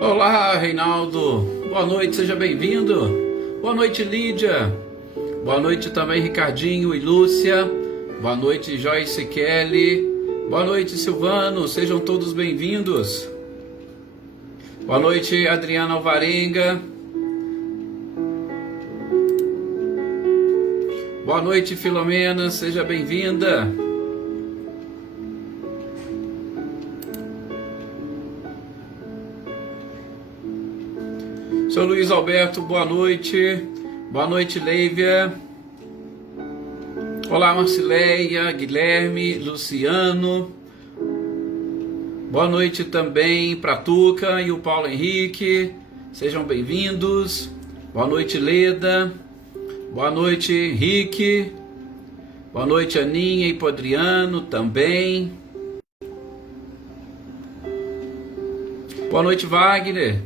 Olá, Reinaldo. Boa noite, seja bem-vindo. Boa noite, Lídia. Boa noite também, Ricardinho e Lúcia. Boa noite, Joyce Kelly. Boa noite, Silvano. Sejam todos bem-vindos. Boa noite, Adriana Alvarenga. Boa noite, Filomena. Seja bem-vinda. Seu Luiz Alberto, boa noite. Boa noite, Leívia. Olá, Marcileia, Guilherme, Luciano. Boa noite também para Tuca e o Paulo Henrique. Sejam bem-vindos. Boa noite, Leda. Boa noite, Henrique. Boa noite, Aninha e Podriano também. Boa noite, Wagner.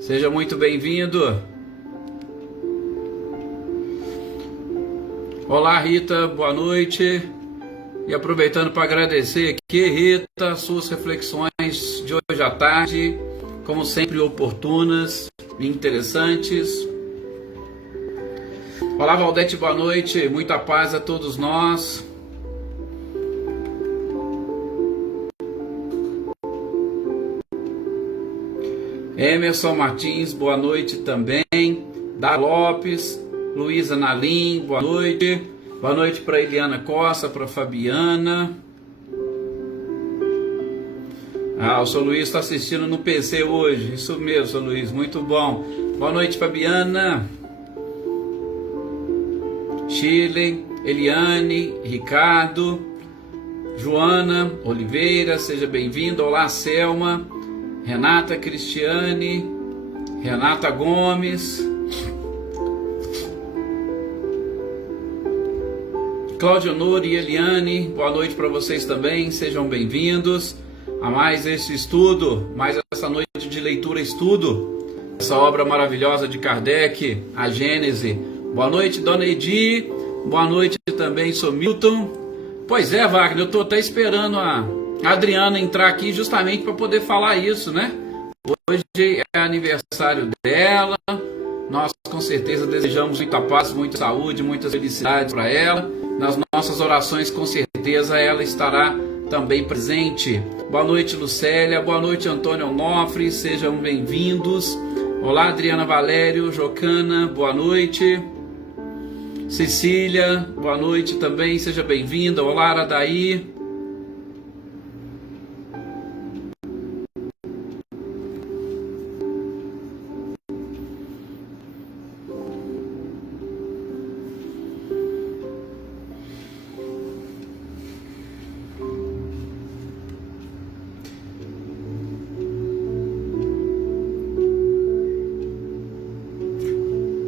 Seja muito bem-vindo. Olá, Rita, boa noite. E aproveitando para agradecer aqui, Rita, suas reflexões de hoje à tarde, como sempre oportunas e interessantes. Olá, Valdete, boa noite. Muita paz a todos nós. Emerson Martins, boa noite também. Da Lopes, Luísa Nalim, boa noite. Boa noite para Eliana Costa, para Fabiana. O seu Luiz está assistindo no PC hoje. Isso mesmo, seu Luiz, muito bom. Boa noite, Fabiana. Shirley, Eliane, Ricardo, Joana Oliveira, seja bem-vindo. Olá, Selma. Renata Cristiane, Renata Gomes, Cláudio Honor e Eliane, boa noite para vocês também, sejam bem-vindos a mais esse estudo, mais essa noite de leitura estudo, essa obra maravilhosa de Kardec, a Gênese. Boa noite, Dona Edi, boa noite também, sou Milton. Pois é, Wagner, eu estou até esperando a Adriana entrar aqui justamente para poder falar isso, né? Hoje é aniversário dela, nós com certeza desejamos muita paz, muita saúde, muitas felicidades para ela. Nas nossas orações, com certeza, ela estará também presente. Boa noite, Lucélia, boa noite, Antônio Onofre, sejam bem-vindos. Olá, Adriana Valério, Jocana, boa noite. Cecília, boa noite também, seja bem-vinda. Olá, Aradaí.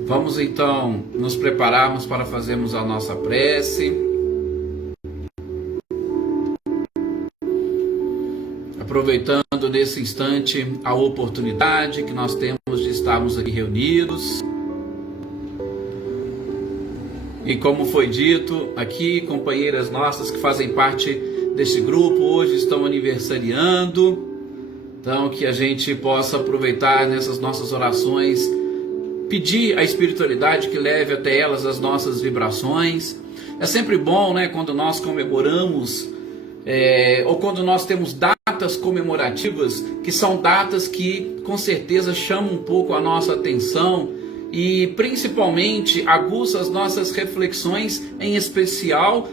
Vamos então nos prepararmos para fazermos a nossa prece. Aproveitando nesse instante a oportunidade que nós temos de estarmos aqui reunidos. E como foi dito aqui, companheiras nossas que fazem parte desse grupo hoje estão aniversariando. Então que a gente possa aproveitar nessas nossas orações, pedir à espiritualidade que leve até elas as nossas vibrações. É sempre bom, né, quando nós comemoramos, ou quando nós temos datas comemorativas, que são datas que com certeza chamam um pouco a nossa atenção e principalmente aguçam as nossas reflexões, em especial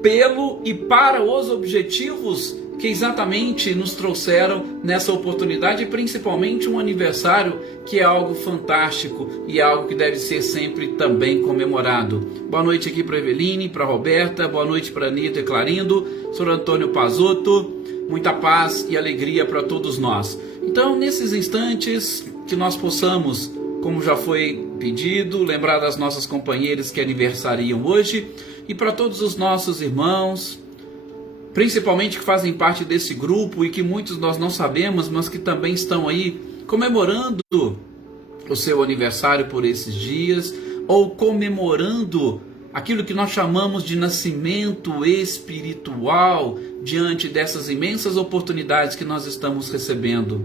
pelo e para os objetivos que exatamente nos trouxeram nessa oportunidade, e principalmente um aniversário que é algo fantástico e é algo que deve ser sempre também comemorado. Boa noite aqui para Eveline, para Roberta, boa noite para Anitta e Clarindo, Sr. Antônio Pazotto, muita paz e alegria para todos nós. Então, nesses instantes, que nós possamos, como já foi pedido, lembrar das nossas companheiras que aniversariam hoje, e para todos os nossos irmãos, principalmente que fazem parte desse grupo e que muitos nós não sabemos, mas que também estão aí comemorando o seu aniversário por esses dias, ou comemorando aquilo que nós chamamos de nascimento espiritual diante dessas imensas oportunidades que nós estamos recebendo.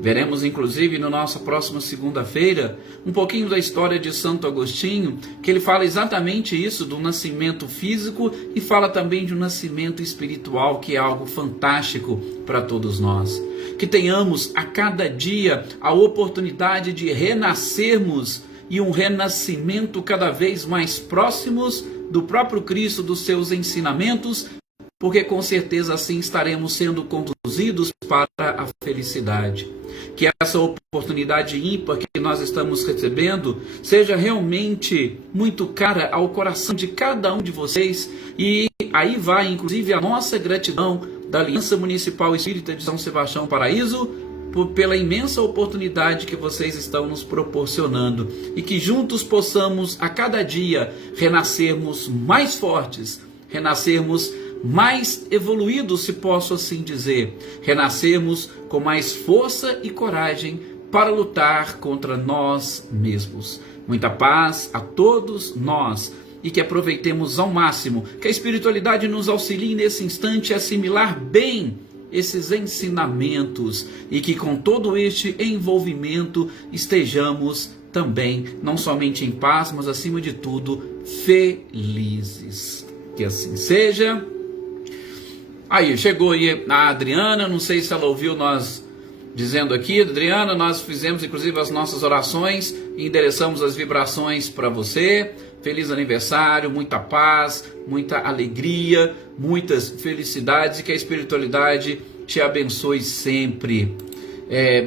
Veremos, inclusive, na nossa próxima segunda-feira, um pouquinho da história de Santo Agostinho, que ele fala exatamente isso, do nascimento físico, e fala também de um nascimento espiritual, que é algo fantástico para todos nós. Que tenhamos a cada dia a oportunidade de renascermos, e um renascimento cada vez mais próximos do próprio Cristo, dos seus ensinamentos, porque com certeza assim estaremos sendo conduzidos para a felicidade. Que essa oportunidade ímpar que nós estamos recebendo seja realmente muito cara ao coração de cada um de vocês, e aí vai inclusive a nossa gratidão da Aliança Municipal Espírita de São Sebastião Paraíso, pela imensa oportunidade que vocês estão nos proporcionando, e que juntos possamos a cada dia renascermos mais fortes, renascermos mais evoluídos, se posso assim dizer, renascermos com mais força e coragem para lutar contra nós mesmos. Muita paz a todos nós, e que aproveitemos ao máximo, que a espiritualidade nos auxilie nesse instante a assimilar bem esses ensinamentos, e que com todo este envolvimento estejamos também, não somente em paz, mas acima de tudo, felizes. Que assim seja. Aí, chegou aí a Adriana, não sei se ela ouviu nós dizendo aqui. Adriana, nós fizemos inclusive as nossas orações e endereçamos as vibrações para você. Feliz aniversário, muita paz, muita alegria, muitas felicidades, e que a espiritualidade te abençoe sempre.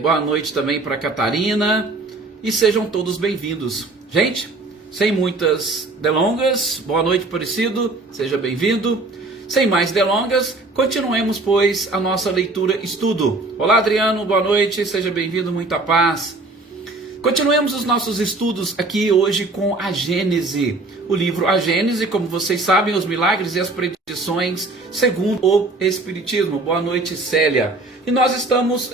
Boa noite também para Catarina, e sejam todos bem-vindos. Gente, sem muitas delongas, boa noite, Aparecido, seja bem-vindo. Sem mais delongas, continuemos, pois, a nossa leitura estudo. Olá, Adriano, boa noite, seja bem-vindo, muita paz. Continuemos os nossos estudos aqui hoje com a Gênese. O livro A Gênese, como vocês sabem, os milagres e as predições segundo o Espiritismo. Boa noite, Célia. E nós estamos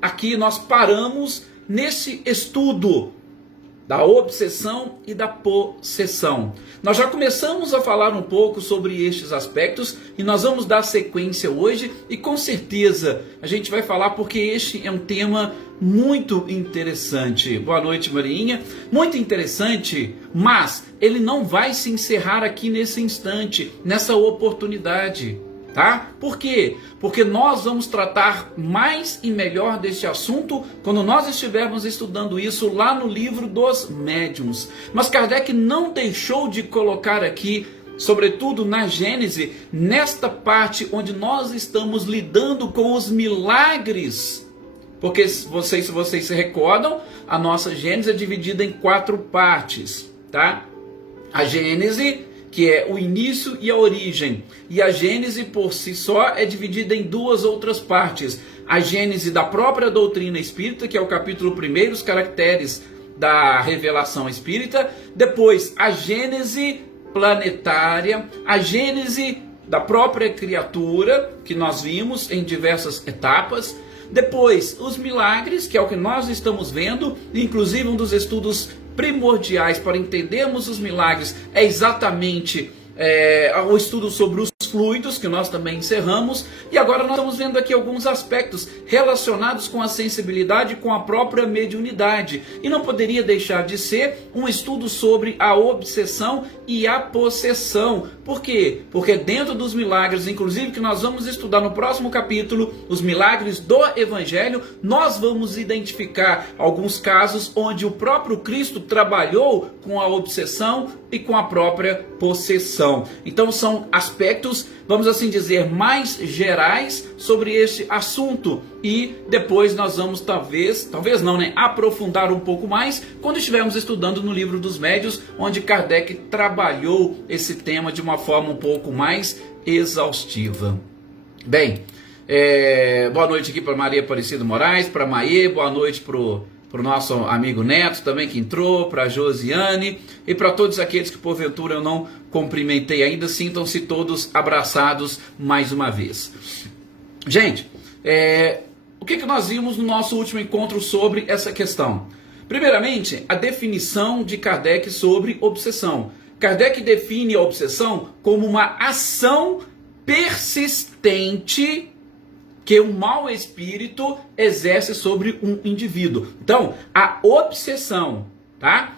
aqui, nós paramos nesse estudo da obsessão e da possessão. Nós já começamos a falar um pouco sobre estes aspectos, e nós vamos dar sequência hoje, e com certeza a gente vai falar porque este é um tema muito interessante. Boa noite, Marinha. Muito interessante, mas ele não vai se encerrar aqui nesse instante, nessa oportunidade. Tá? Por quê? Porque nós vamos tratar mais e melhor deste assunto quando nós estivermos estudando isso lá no livro dos médiuns. Mas Kardec não deixou de colocar aqui, sobretudo na Gênese, nesta parte onde nós estamos lidando com os milagres. Porque se vocês se recordam, a nossa Gênese é dividida em 4 partes, tá? A Gênese, que é o início e a origem. E a Gênese por si só é dividida em 2 outras partes. A Gênese da própria doutrina espírita, que é o capítulo 1, os caracteres da revelação espírita. Depois, a Gênese planetária, a Gênese da própria criatura, que nós vimos em diversas etapas. Depois, os milagres, que é o que nós estamos vendo, inclusive um dos estudos primordiais para entendermos os milagres é exatamente o estudo sobre os fluidos, que nós também encerramos. E agora nós estamos vendo aqui alguns aspectos relacionados com a sensibilidade, com a própria mediunidade. E não poderia deixar de ser um estudo sobre a obsessão e a possessão. Por quê? Porque dentro dos milagres, inclusive que nós vamos estudar no próximo capítulo, os milagres do Evangelho, nós vamos identificar alguns casos onde o próprio Cristo trabalhou com a obsessão e com a própria possessão. Então são aspectos, vamos assim dizer, mais gerais sobre este assunto. E depois nós vamos talvez não, né, aprofundar um pouco mais quando estivermos estudando no livro dos Médiuns, onde Kardec trabalhou esse tema de uma forma um pouco mais exaustiva. Bem, boa noite aqui para Maria Aparecida Moraes, para Maê, boa noite para o nosso amigo Neto também que entrou, para a Josiane, e para todos aqueles que porventura eu não cumprimentei ainda, sintam-se todos abraçados mais uma vez. Gente, o que nós vimos no nosso último encontro sobre essa questão? Primeiramente, a definição de Kardec sobre obsessão. Kardec define a obsessão como uma ação persistente que um mau espírito exerce sobre um indivíduo. Então, a obsessão, tá?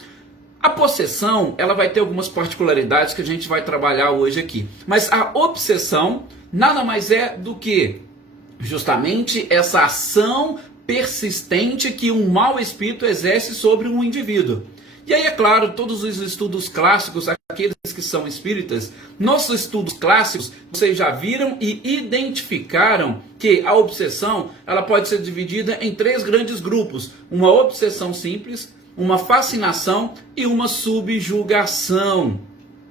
A possessão, ela vai ter algumas particularidades que a gente vai trabalhar hoje aqui. Mas a obsessão nada mais é do que justamente essa ação persistente que um mau espírito exerce sobre um indivíduo. E aí, é claro, todos os estudos clássicos, aqueles que são espíritas, nossos estudos clássicos, vocês já viram e identificaram que a obsessão, ela pode ser dividida em 3 grandes grupos: uma obsessão simples, uma fascinação e uma subjugação,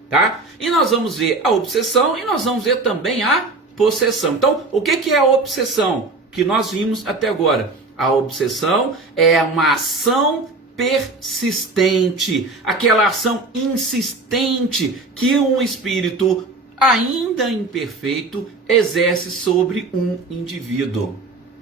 tá? E nós vamos ver a obsessão e nós vamos ver também a possessão. Então, o que é a obsessão que nós vimos até agora? A obsessão é uma ação persistente, aquela ação insistente que um espírito ainda imperfeito exerce sobre um indivíduo.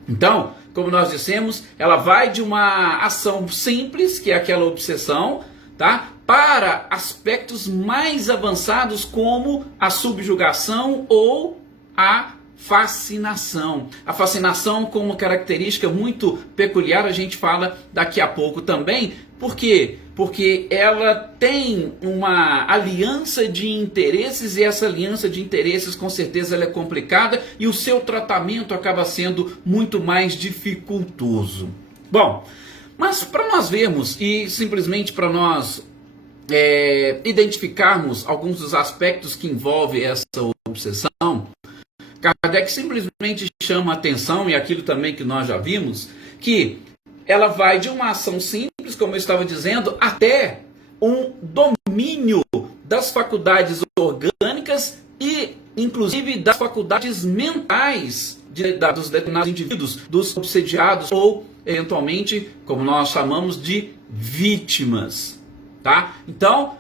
Então, como nós dissemos, ela vai de uma ação simples, que é aquela obsessão, tá? Para aspectos mais avançados como a subjugação ou a fascinação. A fascinação, com uma característica muito peculiar, a gente fala daqui a pouco também. Por quê? Porque ela tem uma aliança de interesses, e essa aliança de interesses com certeza ela é complicada e o seu tratamento acaba sendo muito mais dificultoso. Bom, mas para nós vermos e simplesmente para nós identificarmos alguns dos aspectos que envolvem essa obsessão, Kardec simplesmente chama a atenção, e aquilo também que nós já vimos, que ela vai de uma ação simples, como eu estava dizendo, até um domínio das faculdades orgânicas e, inclusive, das faculdades mentais dos determinados indivíduos, dos obsediados ou, eventualmente, como nós chamamos de vítimas. Tá? Então,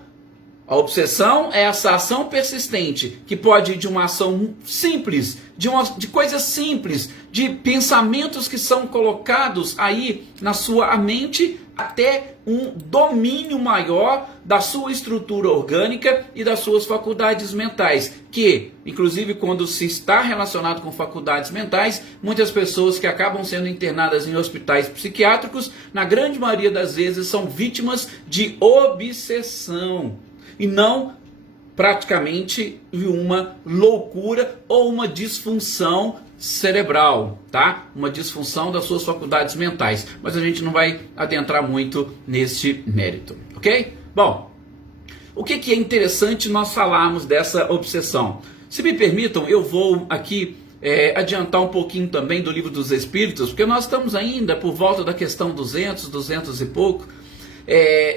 a obsessão é essa ação persistente, que pode ir de uma ação simples, de coisas simples, de pensamentos que são colocados aí na sua mente, até um domínio maior da sua estrutura orgânica e das suas faculdades mentais, que, inclusive, quando se está relacionado com faculdades mentais, muitas pessoas que acabam sendo internadas em hospitais psiquiátricos, na grande maioria das vezes, são vítimas de obsessão, e não praticamente uma loucura ou uma disfunção cerebral, tá? Uma disfunção das suas faculdades mentais. Mas a gente não vai adentrar muito neste mérito, ok? Bom, o que é interessante nós falarmos dessa obsessão? Se me permitam, eu vou aqui adiantar um pouquinho também do Livro dos Espíritos, porque nós estamos ainda por volta da questão 200 e pouco.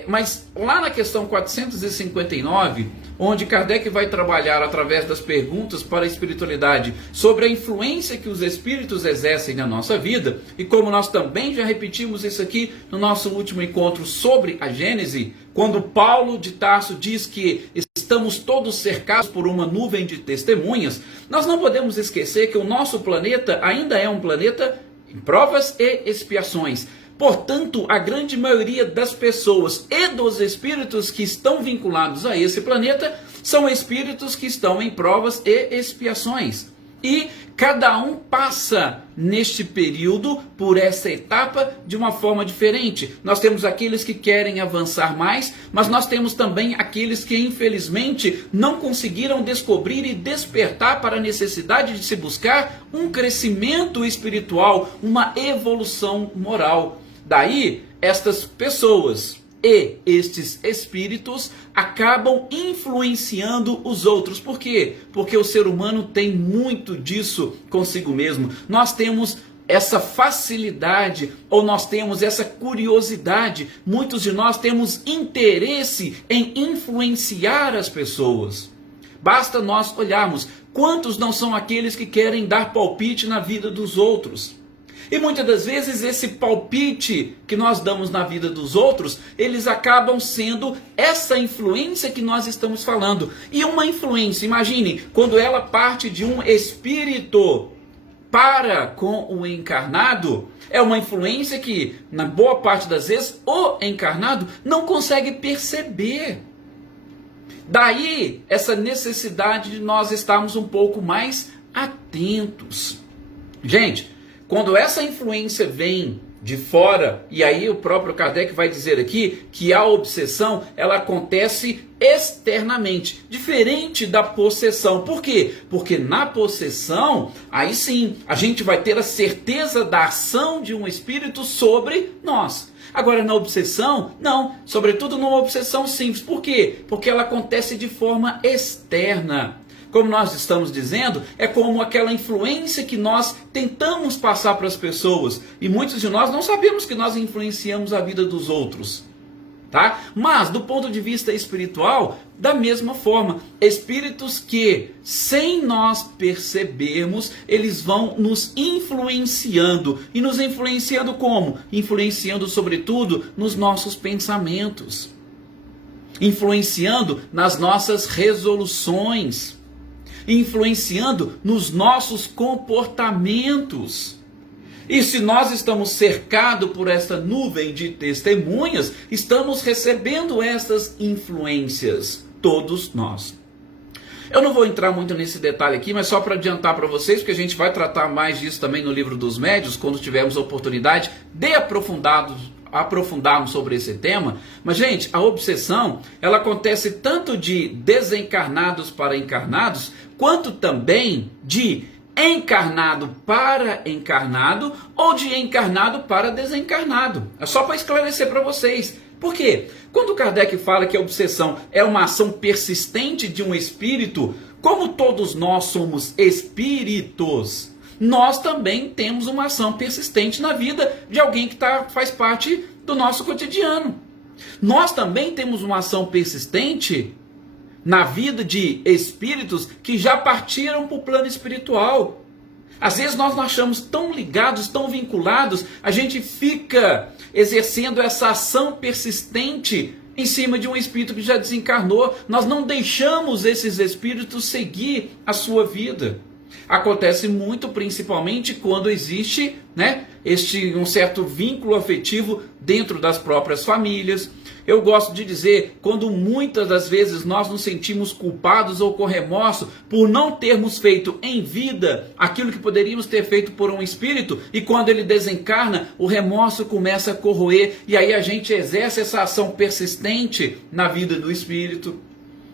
Mas lá na questão 459, onde Kardec vai trabalhar através das perguntas para a espiritualidade sobre a influência que os espíritos exercem na nossa vida, e como nós também já repetimos isso aqui no nosso último encontro sobre a Gênese, quando Paulo de Tarso diz que estamos todos cercados por uma nuvem de testemunhas, nós não podemos esquecer que o nosso planeta ainda é um planeta em provas e expiações. Portanto, a grande maioria das pessoas e dos espíritos que estão vinculados a esse planeta são espíritos que estão em provas e expiações. E cada um passa neste período por essa etapa de uma forma diferente. Nós temos aqueles que querem avançar mais, mas nós temos também aqueles que infelizmente não conseguiram descobrir e despertar para a necessidade de se buscar um crescimento espiritual, uma evolução moral. Daí, estas pessoas e estes espíritos acabam influenciando os outros. Por quê? Porque o ser humano tem muito disso consigo mesmo. Nós temos essa facilidade, ou nós temos essa curiosidade. Muitos de nós temos interesse em influenciar as pessoas. Basta nós olharmos quantos não são aqueles que querem dar palpite na vida dos outros. E muitas das vezes esse palpite que nós damos na vida dos outros, eles acabam sendo essa influência que nós estamos falando. E uma influência, imagine, quando ela parte de um espírito para com o encarnado, é uma influência que, na boa parte das vezes, o encarnado não consegue perceber. Daí essa necessidade de nós estarmos um pouco mais atentos. Gente, quando essa influência vem de fora, e aí o próprio Kardec vai dizer aqui que a obsessão, ela acontece externamente, diferente da possessão. Por quê? Porque na possessão, aí sim, a gente vai ter a certeza da ação de um espírito sobre nós. Agora, na obsessão, não. Sobretudo numa obsessão simples. Por quê? Porque ela acontece de forma externa. Como nós estamos dizendo, é como aquela influência que nós tentamos passar para as pessoas. E muitos de nós não sabemos que nós influenciamos a vida dos outros. Tá? Mas, do ponto de vista espiritual, da mesma forma, espíritos que, sem nós percebermos, eles vão nos influenciando. E nos influenciando como? Influenciando, sobretudo, nos nossos pensamentos. Influenciando nas nossas resoluções. Influenciando nos nossos comportamentos. E se nós estamos cercados por esta nuvem de testemunhas, estamos recebendo estas influências, todos nós. Eu não vou entrar muito nesse detalhe aqui, mas só para adiantar para vocês, porque a gente vai tratar mais disso também no livro dos médiuns, quando tivermos a oportunidade de aprofundarmos sobre esse tema. Mas, gente, a obsessão, ela acontece tanto de desencarnados para encarnados, quanto também de encarnado para encarnado ou de encarnado para desencarnado. É só para esclarecer para vocês. Por quê? Quando Kardec fala que a obsessão é uma ação persistente de um espírito, como todos nós somos espíritos, nós também temos uma ação persistente na vida de alguém que faz parte do nosso cotidiano. Nós também temos uma ação persistente na vida de espíritos que já partiram para o plano espiritual. Às vezes nós nos achamos tão ligados, tão vinculados, a gente fica exercendo essa ação persistente em cima de um espírito que já desencarnou. Nós não deixamos esses espíritos seguir a sua vida. Acontece muito, principalmente quando existe, um certo vínculo afetivo dentro das próprias famílias. Eu gosto de dizer, quando muitas das vezes nós nos sentimos culpados ou com remorso por não termos feito em vida aquilo que poderíamos ter feito por um espírito, e quando ele desencarna, o remorso começa a corroer, e aí a gente exerce essa ação persistente na vida do espírito.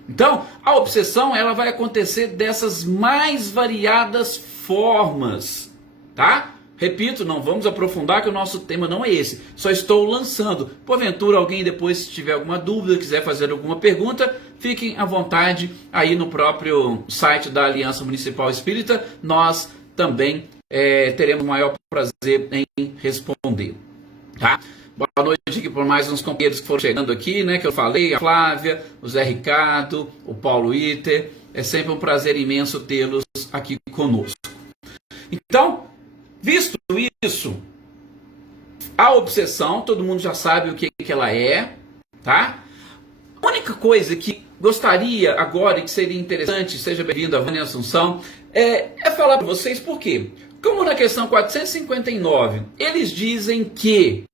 Então, a obsessão, ela vai acontecer dessas mais variadas formas, tá? Repito, não vamos aprofundar, que o nosso tema não é esse. Só estou lançando. Porventura, alguém depois, se tiver alguma dúvida, quiser fazer alguma pergunta, fiquem à vontade aí no próprio site da Aliança Municipal Espírita. Nós também teremos o maior prazer em responder, tá? Boa noite aqui por mais uns companheiros que foram chegando aqui, que eu falei, a Flávia, o Zé Ricardo, o Paulo Iter. É sempre um prazer imenso tê-los aqui conosco. Então, visto isso, a obsessão, todo mundo já sabe o que ela é, tá? A única coisa que gostaria agora e que seria interessante, seja bem-vindo a Vânia Assunção, é falar para vocês por quê. Como na questão 459, eles dizem que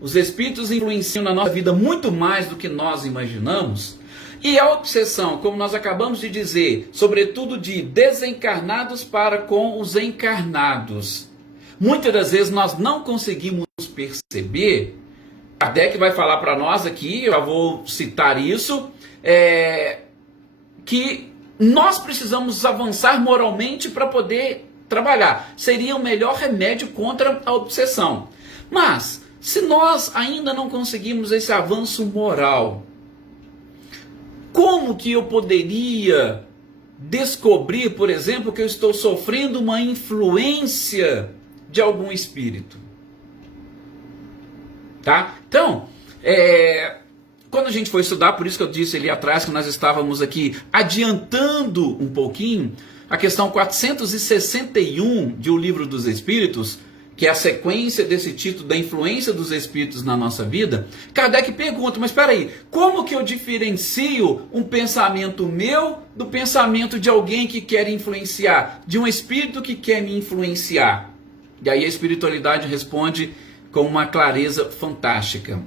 os espíritos influenciam na nossa vida muito mais do que nós imaginamos. E a obsessão, como nós acabamos de dizer, sobretudo de desencarnados para com os encarnados. Muitas das vezes nós não conseguimos perceber. Kardec vai falar para nós aqui, eu já vou citar isso, que nós precisamos avançar moralmente para poder trabalhar. Seria o melhor remédio contra a obsessão. Mas, se nós ainda não conseguimos esse avanço moral, como que eu poderia descobrir, por exemplo, que eu estou sofrendo uma influência de algum espírito? Tá? Então, quando a gente foi estudar, por isso que eu disse ali atrás que nós estávamos aqui adiantando um pouquinho, a questão 461 de O Livro dos Espíritos, que é a sequência desse título da influência dos espíritos na nossa vida, Kardec pergunta, mas espera aí, como que eu diferencio um pensamento meu do pensamento de alguém que quer influenciar, de um espírito que quer me influenciar? E aí a espiritualidade responde com uma clareza fantástica.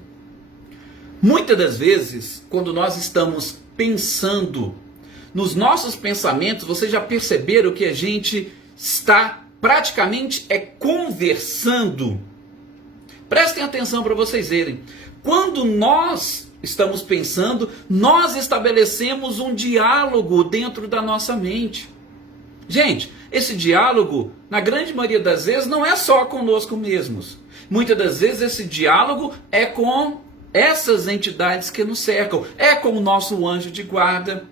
Muitas das vezes, quando nós estamos pensando nos nossos pensamentos, vocês já perceberam que a gente está praticamente é conversando. Prestem atenção para vocês verem. Quando nós estamos pensando, nós estabelecemos um diálogo dentro da nossa mente. Gente, esse diálogo, na grande maioria das vezes, não é só conosco mesmos. Muitas das vezes esse diálogo é com essas entidades que nos cercam, é com o nosso anjo de guarda.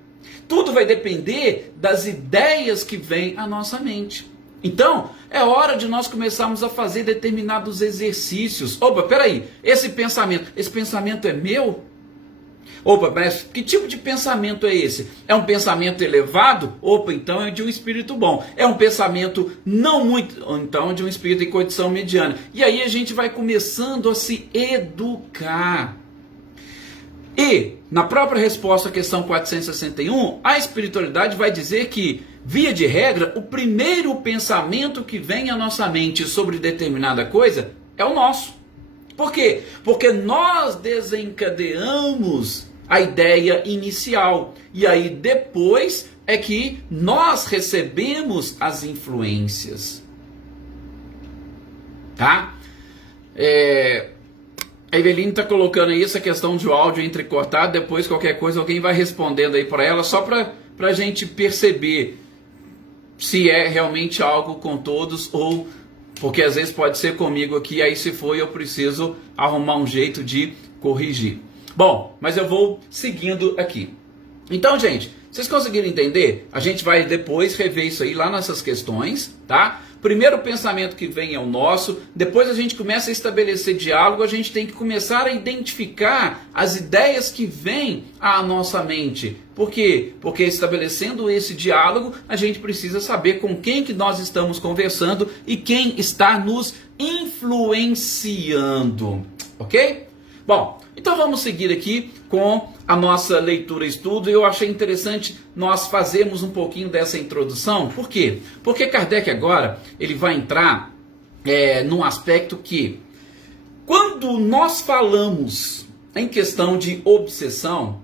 Tudo vai depender das ideias que vêm à nossa mente. Então, é hora de nós começarmos a fazer determinados exercícios. Opa, peraí, esse pensamento é meu? Opa, mas que tipo de pensamento é esse? É um pensamento elevado? Opa, então é de um espírito bom. É um pensamento não muito, então de um espírito em condição mediana. E aí a gente vai começando a se educar. E, na própria resposta à questão 461, a espiritualidade vai dizer que, via de regra, o primeiro pensamento que vem à nossa mente sobre determinada coisa é o nosso. Por quê? Porque nós desencadeamos a ideia inicial. E aí depois é que nós recebemos as influências. Tá? A Eveline está colocando aí essa questão de áudio entrecortado. Depois qualquer coisa alguém vai respondendo aí para ela. Só para a gente perceber se é realmente algo com todos ou... Porque às vezes pode ser comigo aqui, aí se for eu preciso arrumar um jeito de corrigir. Bom, mas eu vou seguindo aqui. Então, gente, vocês conseguiram entender? A gente vai depois rever isso aí lá nessas questões, tá? Primeiro pensamento que vem é o nosso, depois a gente começa a estabelecer diálogo, a gente tem que começar a identificar as ideias que vêm à nossa mente. Por quê? Porque estabelecendo esse diálogo, a gente precisa saber com quem que nós estamos conversando e quem está nos influenciando, ok? Bom, então vamos seguir aqui com a nossa leitura e estudo. Eu achei interessante nós fazermos um pouquinho dessa introdução. Por quê? Porque Kardec agora ele vai entrar num aspecto que, quando nós falamos em questão de obsessão,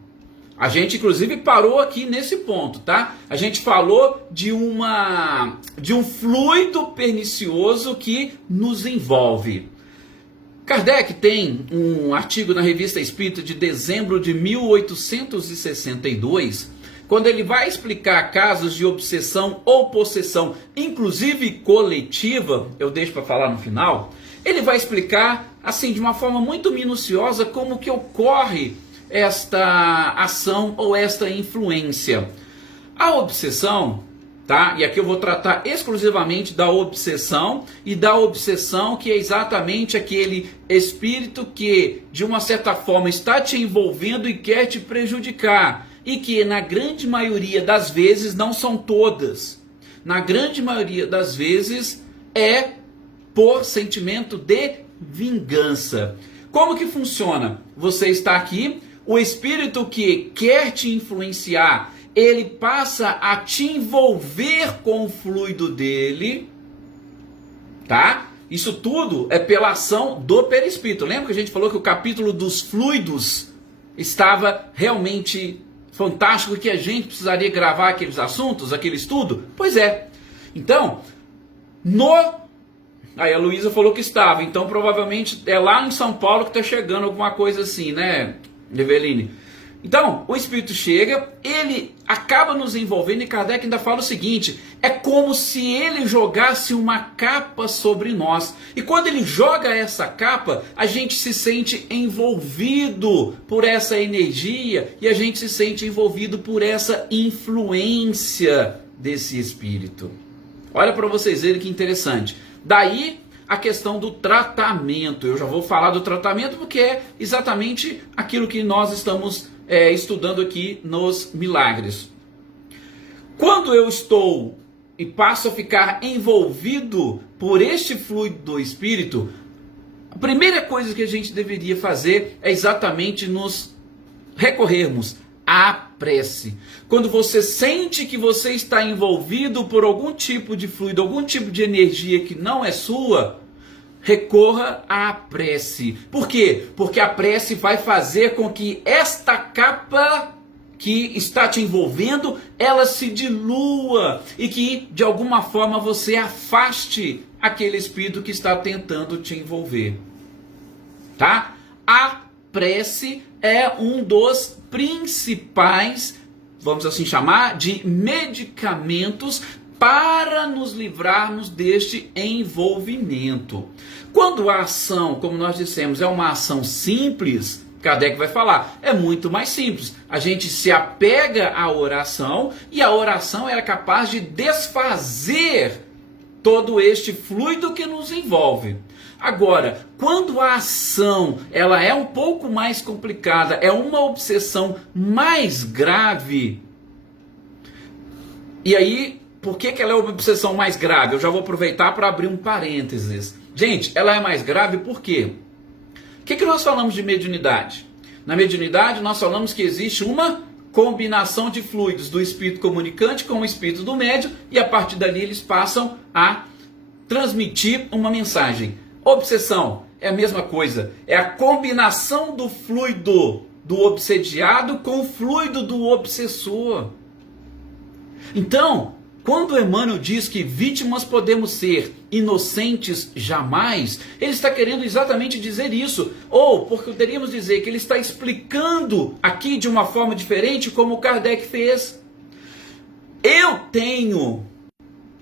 a gente inclusive parou aqui nesse ponto, tá? A gente falou de um fluido pernicioso que nos envolve. Kardec tem um artigo na Revista Espírita de dezembro de 1862, quando ele vai explicar casos de obsessão ou possessão, inclusive coletiva, eu deixo para falar no final, ele vai explicar assim de uma forma muito minuciosa como que ocorre esta ação ou esta influência. A obsessão, tá? E aqui eu vou tratar exclusivamente da obsessão, e da obsessão que é exatamente aquele espírito que de uma certa forma está te envolvendo e quer te prejudicar, e que na grande maioria das vezes, não são todas, na grande maioria das vezes é por sentimento de vingança. Como que funciona? Você está aqui, o espírito que quer te influenciar, ele passa a te envolver com o fluido dele, tá? Isso tudo é pela ação do perispírito. Lembra que a gente falou que o capítulo dos fluidos estava realmente fantástico e que a gente precisaria gravar aqueles assuntos, aquele estudo? Pois é. Então, aí a Luísa falou que estava, então provavelmente é lá em São Paulo que está chegando alguma coisa assim, né, Eveline? Então, o espírito chega, ele acaba nos envolvendo, e Kardec ainda fala o seguinte: é como se ele jogasse uma capa sobre nós. E quando ele joga essa capa, a gente se sente envolvido por essa energia, e a gente se sente envolvido por essa influência desse espírito. Olha para vocês verem que interessante. Daí a questão do tratamento. Eu já vou falar do tratamento porque é exatamente aquilo que nós estamos estudando aqui nos milagres. Quando eu estou e passo a ficar envolvido por este fluido do espírito, a primeira coisa que a gente deveria fazer é exatamente nos recorrermos à prece. Quando você sente que você está envolvido por algum tipo de fluido, algum tipo de energia que não é sua, recorra à prece. Por quê? Porque a prece vai fazer com que esta capa que está te envolvendo, ela se dilua e que de alguma forma você afaste aquele espírito que está tentando te envolver. Tá? A prece é um dos principais, vamos assim chamar, de medicamentos para nos livrarmos deste envolvimento. Quando a ação, como nós dissemos, é uma ação simples, Kardec vai falar, é muito mais simples. A gente se apega à oração e a oração é capaz de desfazer todo este fluido que nos envolve. Agora, quando a ação ela é um pouco mais complicada, é uma obsessão mais grave, e aí, por que ela é uma obsessão mais grave? Eu já vou aproveitar para abrir um parênteses. Gente, ela é mais grave por quê? O que nós falamos de mediunidade? Na mediunidade, nós falamos que existe uma combinação de fluidos do espírito comunicante com o espírito do médium, e a partir dali eles passam a transmitir uma mensagem. Obsessão é a mesma coisa, é a combinação do fluido do obsediado com o fluido do obsessor. Então, quando Emmanuel diz que vítimas podemos ser, inocentes jamais, ele está querendo exatamente dizer isso. Ou poderíamos dizer que ele está explicando aqui de uma forma diferente, como Kardec fez. Eu tenho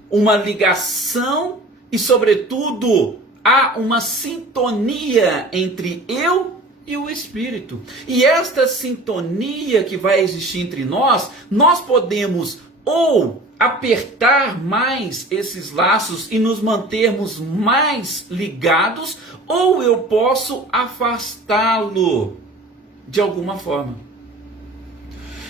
uma ligação e, sobretudo, há uma sintonia entre eu e o Espírito. E esta sintonia que vai existir entre nós, nós podemos ou apertar mais esses laços e nos mantermos mais ligados, ou eu posso afastá-lo de alguma forma.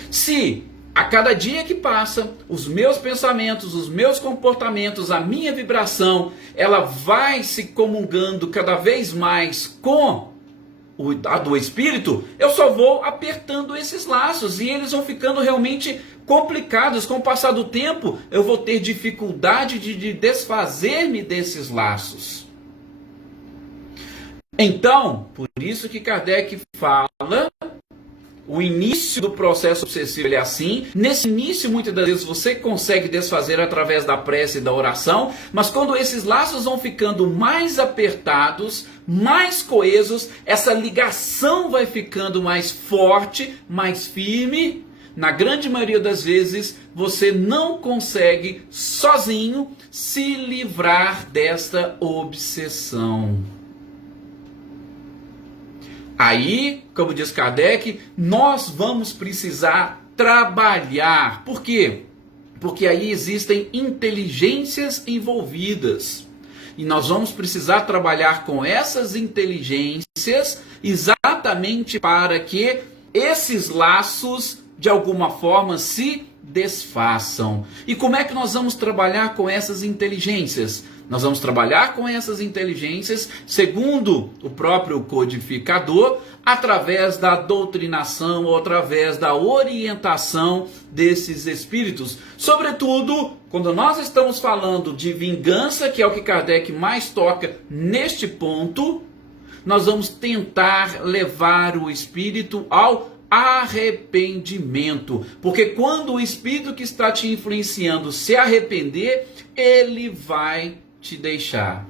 Se a cada dia que passa, os meus pensamentos, os meus comportamentos, a minha vibração, ela vai se comungando cada vez mais com a do Espírito, eu só vou apertando esses laços e eles vão ficando realmente complicados. Com o passar do tempo, eu vou ter dificuldade de desfazer-me desses laços. Então, por isso que Kardec fala, o início do processo obsessivo ele é assim. Nesse início, muitas das vezes, você consegue desfazer através da prece e da oração, mas quando esses laços vão ficando mais apertados, mais coesos, essa ligação vai ficando mais forte, mais firme, na grande maioria das vezes, você não consegue sozinho se livrar desta obsessão. Aí, como diz Kardec, nós vamos precisar trabalhar. Por quê? Porque aí existem inteligências envolvidas. E nós vamos precisar trabalhar com essas inteligências exatamente para que esses laços, de alguma forma, se desfaçam. E como é que nós vamos trabalhar com essas inteligências? Nós vamos trabalhar com essas inteligências, segundo o próprio codificador, através da doutrinação ou através da orientação desses espíritos. Sobretudo, quando nós estamos falando de vingança, que é o que Kardec mais toca neste ponto, nós vamos tentar levar o espírito ao arrependimento, porque quando o espírito que está te influenciando se arrepender, ele vai te deixar.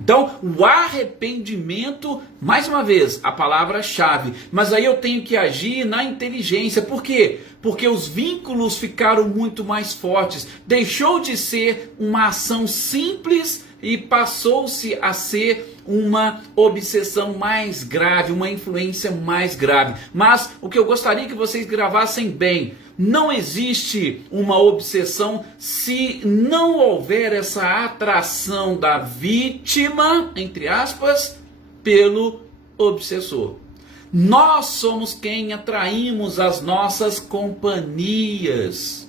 Então, o arrependimento, mais uma vez, a palavra-chave, mas aí eu tenho que agir na inteligência. Por quê? Porque os vínculos ficaram muito mais fortes. Deixou de ser uma ação simples e passou-se a ser uma obsessão mais grave, uma influência mais grave. Mas o que eu gostaria que vocês gravassem bem: não existe uma obsessão se não houver essa atração da vítima, entre aspas, pelo obsessor. Nós somos quem atraímos as nossas companhias.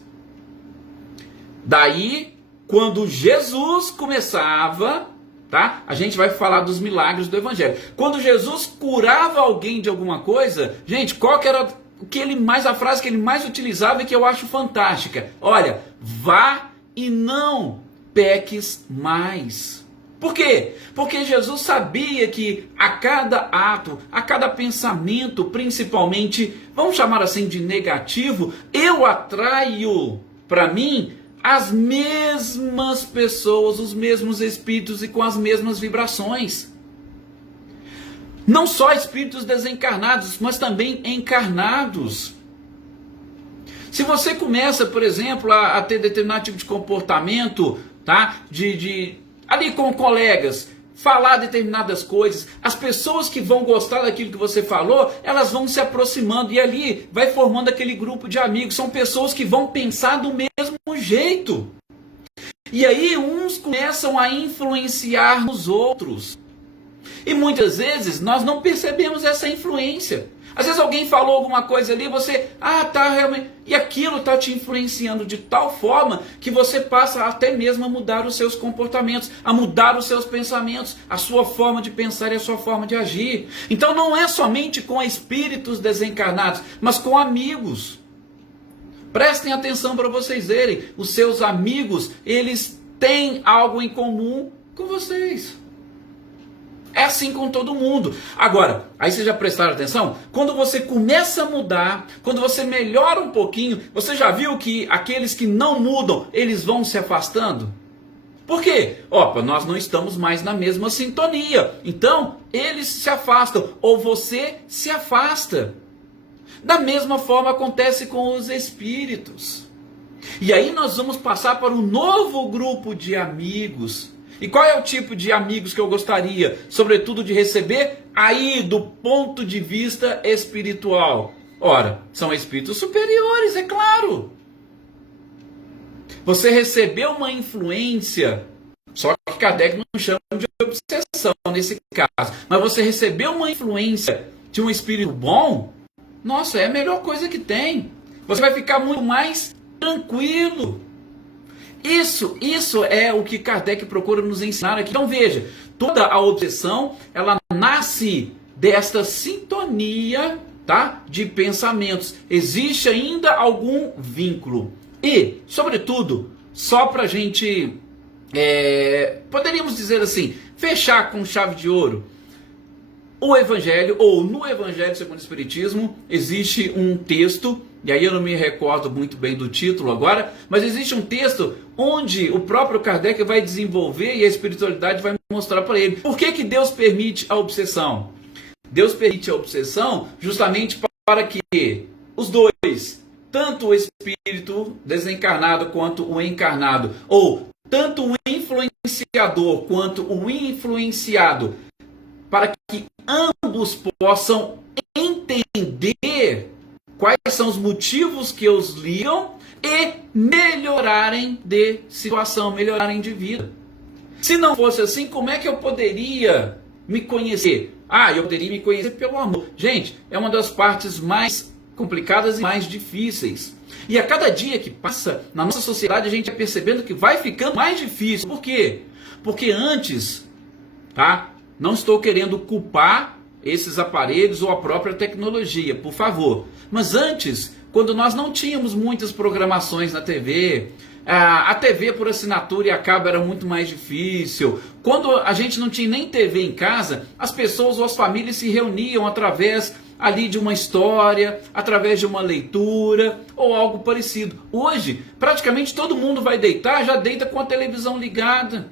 Daí, quando Jesus começava, tá? A gente vai falar dos milagres do Evangelho. Quando Jesus curava alguém de alguma coisa, gente, qual que era a frase que ele mais utilizava e que eu acho fantástica? Olha, vá e não peques mais. Por quê? Porque Jesus sabia que a cada ato, a cada pensamento, principalmente, vamos chamar assim de negativo, eu atraio para mim as mesmas pessoas, os mesmos espíritos e com as mesmas vibrações. Não só espíritos desencarnados, mas também encarnados. Se você começa, por exemplo, a ter determinado tipo de comportamento, tá? Ali com colegas, falar determinadas coisas, as pessoas que vão gostar daquilo que você falou, elas vão se aproximando e ali vai formando aquele grupo de amigos. São pessoas que vão pensar do mesmo jeito. E aí uns começam a influenciar nos outros. E muitas vezes nós não percebemos essa influência. Às vezes alguém falou alguma coisa ali, você, tá, realmente, e aquilo está te influenciando de tal forma que você passa até mesmo a mudar os seus comportamentos, a mudar os seus pensamentos, a sua forma de pensar e a sua forma de agir. Então não é somente com espíritos desencarnados, mas com amigos. Prestem atenção para vocês verem, os seus amigos, eles têm algo em comum com vocês. É assim com todo mundo. Agora, aí vocês já prestaram atenção? Quando você começa a mudar, quando você melhora um pouquinho, você já viu que aqueles que não mudam, eles vão se afastando? Por quê? Nós não estamos mais na mesma sintonia. Então, eles se afastam, ou você se afasta. Da mesma forma acontece com os espíritos. E aí nós vamos passar para um novo grupo de amigos. E qual é o tipo de amigos que eu gostaria, sobretudo, de receber aí do ponto de vista espiritual? Ora, são espíritos superiores, é claro. Você recebeu uma influência, só que Kardec não chama de obsessão nesse caso, mas você recebeu uma influência de um espírito bom, nossa, é a melhor coisa que tem. Você vai ficar muito mais tranquilo. Isso é o que Kardec procura nos ensinar aqui. Então veja, toda a obsessão, ela nasce desta sintonia, tá, de pensamentos. Existe ainda algum vínculo. E, sobretudo, só para a gente, poderíamos dizer assim, fechar com chave de ouro, o Evangelho, ou no Evangelho segundo o Espiritismo, existe um texto, e aí eu não me recordo muito bem do título agora, mas existe um texto onde o próprio Kardec vai desenvolver e a espiritualidade vai mostrar para ele. Por que Deus permite a obsessão? Deus permite a obsessão justamente para que os dois, tanto o espírito desencarnado quanto o encarnado, ou tanto o influenciador quanto o influenciado, para que ambos possam entender quais são os motivos que os ligam e melhorarem de situação, melhorarem de vida. Se não fosse assim, como é que eu poderia me conhecer? Eu poderia me conhecer pelo amor. Gente, é uma das partes mais complicadas e mais difíceis. E a cada dia que passa na nossa sociedade, a gente vai percebendo que vai ficando mais difícil. Por quê? Porque antes, tá? Não estou querendo culpar esses aparelhos ou a própria tecnologia, por favor. Mas antes, quando nós não tínhamos muitas programações na TV, a TV por assinatura e a cabo era muito mais difícil. Quando a gente não tinha nem TV em casa, as pessoas ou as famílias se reuniam através ali de uma história, através de uma leitura ou algo parecido. Hoje, praticamente todo mundo vai deitar, já deita com a televisão ligada,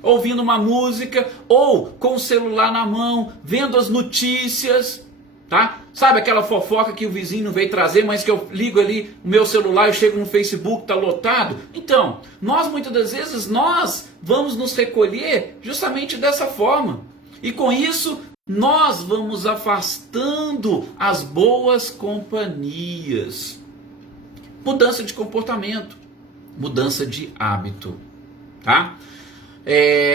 ouvindo uma música ou com o celular na mão, vendo as notícias, tá? Sabe aquela fofoca que o vizinho veio trazer, mas que eu ligo ali o meu celular e chego no Facebook, está lotado? Então, muitas das vezes, nós vamos nos recolher justamente dessa forma. E com isso, nós vamos afastando as boas companhias. Mudança de comportamento, mudança de hábito, tá?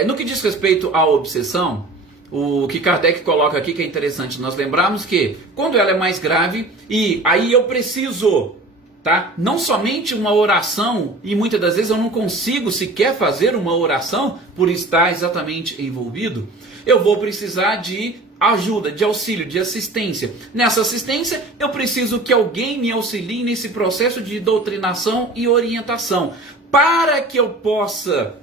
No que diz respeito à obsessão, o que Kardec coloca aqui que é interessante, nós lembramos que quando ela é mais grave, e aí eu preciso, tá? Não somente uma oração, e muitas das vezes eu não consigo sequer fazer uma oração por estar exatamente envolvido, eu vou precisar de ajuda, de auxílio, de assistência. Nessa assistência, eu preciso que alguém me auxilie nesse processo de doutrinação e orientação, para que eu possa,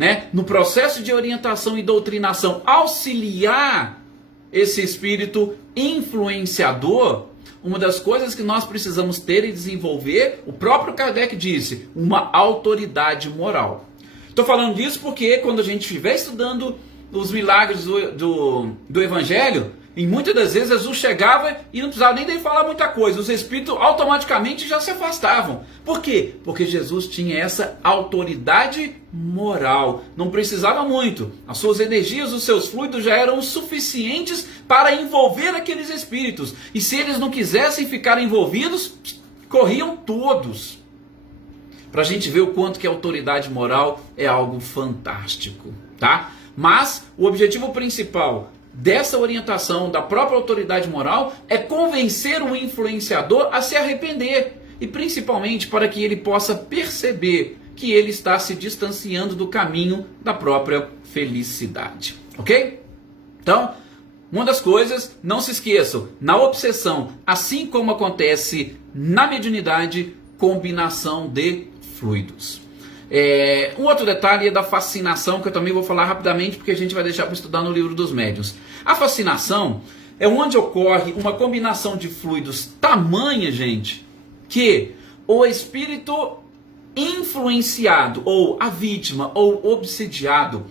né, no processo de orientação e doutrinação, auxiliar esse espírito influenciador, uma das coisas que nós precisamos ter e desenvolver, o próprio Kardec disse, uma autoridade moral. Estou falando disso porque quando a gente estiver estudando os milagres do Evangelho, e muitas das vezes Jesus chegava e não precisava nem dele falar muita coisa, os espíritos automaticamente já se afastavam. Por quê? Porque Jesus tinha essa autoridade moral, não precisava muito, as suas energias, os seus fluidos já eram suficientes para envolver aqueles espíritos, e se eles não quisessem ficar envolvidos, corriam todos. Para a gente ver o quanto que a autoridade moral é algo fantástico, tá? Mas o objetivo principal dessa orientação da própria autoridade moral é convencer o influenciador a se arrepender, e principalmente para que ele possa perceber que ele está se distanciando do caminho da própria felicidade, ok? Então, uma das coisas, não se esqueçam, na obsessão, assim como acontece na mediunidade, combinação de fluidos. Um outro detalhe é da fascinação, que eu também vou falar rapidamente, porque a gente vai deixar para estudar no livro dos médiuns. A fascinação é onde ocorre uma combinação de fluidos tamanha, gente, que o espírito influenciado, ou a vítima, ou obsediado,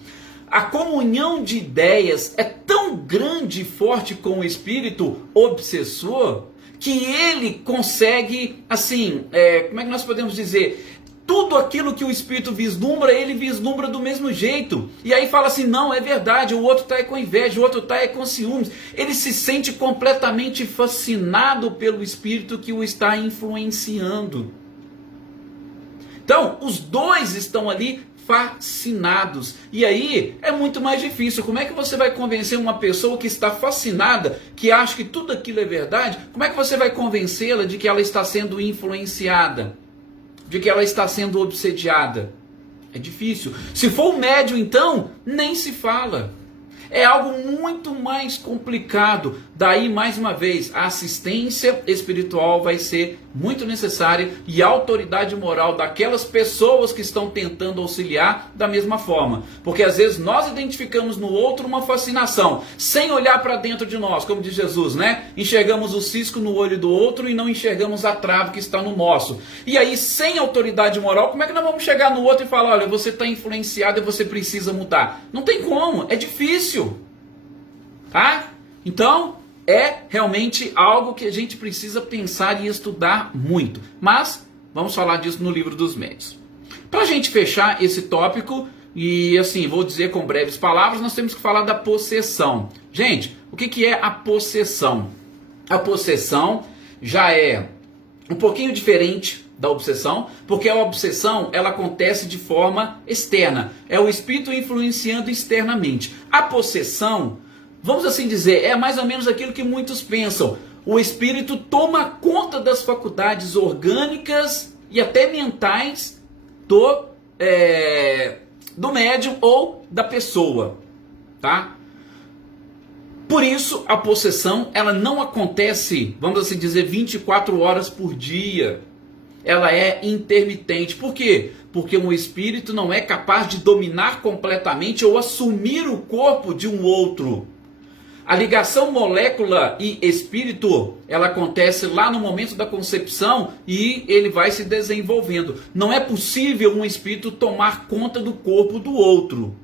a comunhão de ideias é tão grande e forte com o espírito obsessor, que ele consegue, assim, como é que nós podemos dizer? Tudo aquilo que o espírito vislumbra, ele vislumbra do mesmo jeito. E aí fala assim, não, é verdade, o outro está com inveja, o outro está com ciúmes. Ele se sente completamente fascinado pelo espírito que o está influenciando. Então, os dois estão ali fascinados. E aí é muito mais difícil. Como é que você vai convencer uma pessoa que está fascinada, que acha que tudo aquilo é verdade? Como é que você vai convencê-la de que ela está sendo influenciada? De que ela está sendo obsediada? É difícil. Se for o médium, então, nem se fala. É algo muito mais complicado. Daí, mais uma vez, a assistência espiritual vai ser muito necessária, e a autoridade moral daquelas pessoas que estão tentando auxiliar da mesma forma. Porque às vezes nós identificamos no outro uma fascinação, sem olhar para dentro de nós, como diz Jesus, né? Enxergamos o cisco no olho do outro e não enxergamos a trave que está no nosso. E aí, sem autoridade moral, como é que nós vamos chegar no outro e falar, olha, você está influenciado e você precisa mudar? Não tem como, é difícil. Tá? Então, é realmente algo que a gente precisa pensar e estudar muito. Mas, vamos falar disso no livro dos médiuns. Para a gente fechar esse tópico, e assim, vou dizer com breves palavras, nós temos que falar da possessão. Gente, o que é a possessão? A possessão já é um pouquinho diferente da obsessão, porque a obsessão ela acontece de forma externa. É o espírito influenciando externamente. A possessão, vamos assim dizer, é mais ou menos aquilo que muitos pensam. O espírito toma conta das faculdades orgânicas e até mentais do médium ou da pessoa, tá? Por isso, a possessão, ela não acontece, vamos assim dizer, 24 horas por dia. Ela é intermitente. Por quê? Porque um espírito não é capaz de dominar completamente ou assumir o corpo de um outro. A ligação molécula e espírito, ela acontece lá no momento da concepção e ele vai se desenvolvendo. Não é possível um espírito tomar conta do corpo do outro.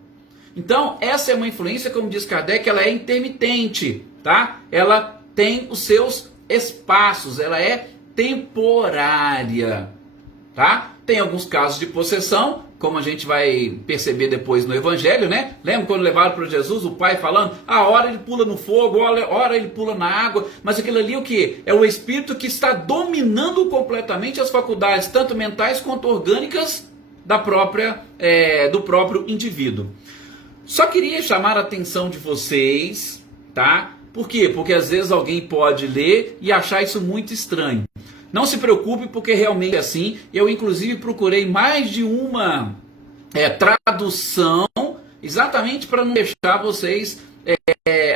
Então, essa é uma influência, como diz Kardec, ela é intermitente, tá? Ela tem os seus espaços, ela é temporária, tá? Tem alguns casos de possessão, como a gente vai perceber depois no Evangelho, né? Lembra quando levaram para Jesus, o pai falando, a hora ele pula no fogo, a hora ele pula na água, mas aquilo ali o que? É o espírito que está dominando completamente as faculdades, tanto mentais quanto orgânicas, do próprio indivíduo. Só queria chamar a atenção de vocês, tá? Por quê? Porque às vezes alguém pode ler e achar isso muito estranho. Não se preocupe, porque realmente é assim. Eu, inclusive, procurei mais de uma tradução, exatamente para não deixar vocês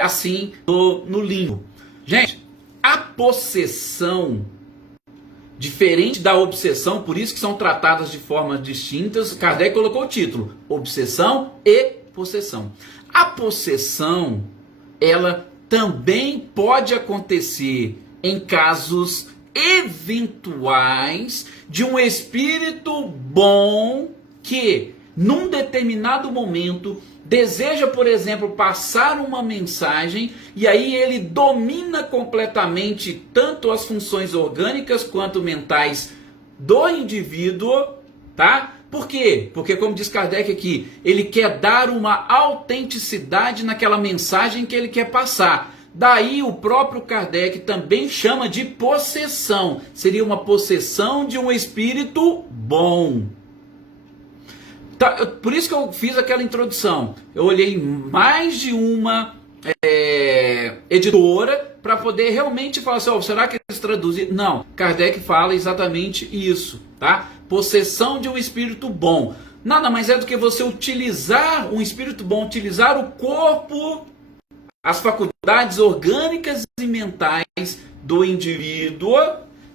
assim no limbo. Gente, a possessão Diferente da obsessão, por isso que são tratadas de formas distintas, Kardec colocou o título: obsessão e possessão. A possessão, ela também pode acontecer em casos eventuais de um espírito bom que, num determinado momento, deseja, por exemplo, passar uma mensagem, e aí ele domina completamente tanto as funções orgânicas quanto mentais do indivíduo, tá? Por quê? Porque, como diz Kardec aqui, ele quer dar uma autenticidade naquela mensagem que ele quer passar. Daí o próprio Kardec também chama de possessão. Seria uma possessão de um espírito bom. Tá, por isso que eu fiz aquela introdução. Eu olhei mais de uma editora para poder realmente falar assim, será que eles traduzem? Não, Kardec fala exatamente isso, tá? Possessão de um espírito bom. Nada mais é do que você utilizar um espírito bom, utilizar o corpo, as faculdades orgânicas e mentais do indivíduo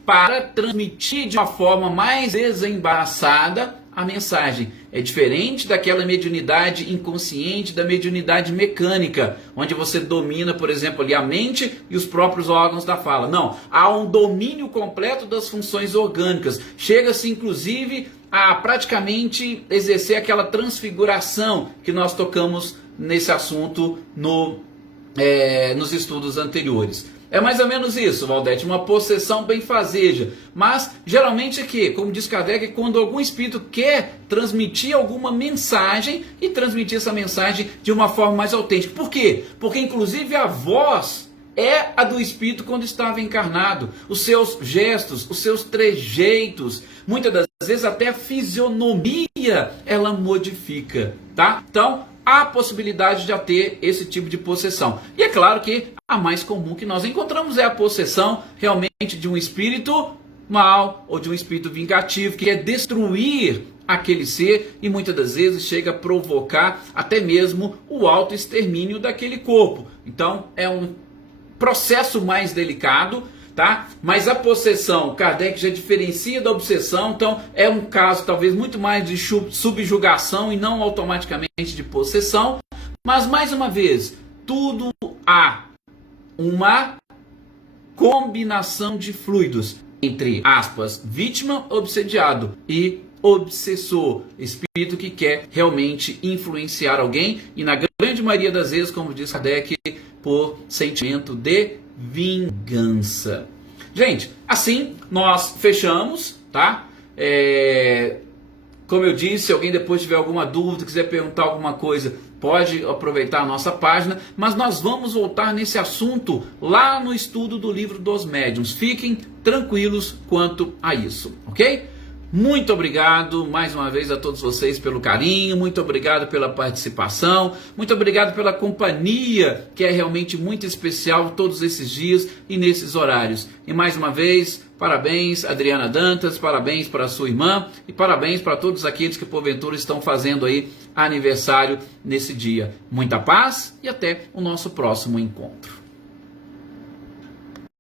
para transmitir de uma forma mais desembaraçada a mensagem. É diferente daquela mediunidade inconsciente, da mediunidade mecânica, onde você domina, por exemplo, ali a mente e os próprios órgãos da fala. Não, há um domínio completo das funções orgânicas. Chega-se, inclusive, a praticamente exercer aquela transfiguração que nós tocamos nesse assunto nos estudos anteriores. É mais ou menos isso, Valdete, uma possessão benfazeja. Mas, geralmente é que, como diz Kardec, quando algum espírito quer transmitir alguma mensagem e transmitir essa mensagem de uma forma mais autêntica. Por quê? Porque, inclusive, a voz é a do espírito quando estava encarnado. Os seus gestos, os seus trejeitos, muitas das vezes até a fisionomia, ela modifica, tá? Então, há a possibilidade de ter esse tipo de possessão. E é claro que a mais comum que nós encontramos é a possessão realmente de um espírito mal ou de um espírito vingativo que quer destruir aquele ser e muitas das vezes chega a provocar até mesmo o autoextermínio daquele corpo. Então é um processo mais delicado, tá? Mas a possessão, Kardec já diferencia da obsessão, então é um caso talvez muito mais de subjugação e não automaticamente de possessão. Mas mais uma vez, tudo há uma combinação de fluidos entre, aspas, vítima, obsediado e obsessor, espírito que quer realmente influenciar alguém e na grande maioria das vezes, como diz Kardec, por sentimento de vingança. Gente, assim nós fechamos, tá? Como eu disse, se alguém depois tiver alguma dúvida, quiser perguntar alguma coisa, pode aproveitar a nossa página, mas nós vamos voltar nesse assunto lá no estudo do Livro dos Médiuns. Fiquem tranquilos quanto a isso, ok? Muito obrigado mais uma vez a todos vocês pelo carinho, muito obrigado pela participação, muito obrigado pela companhia, que é realmente muito especial todos esses dias e nesses horários. E mais uma vez, parabéns Adriana Dantas, parabéns para a sua irmã e parabéns para todos aqueles que porventura estão fazendo aí aniversário nesse dia. Muita paz e até o nosso próximo encontro.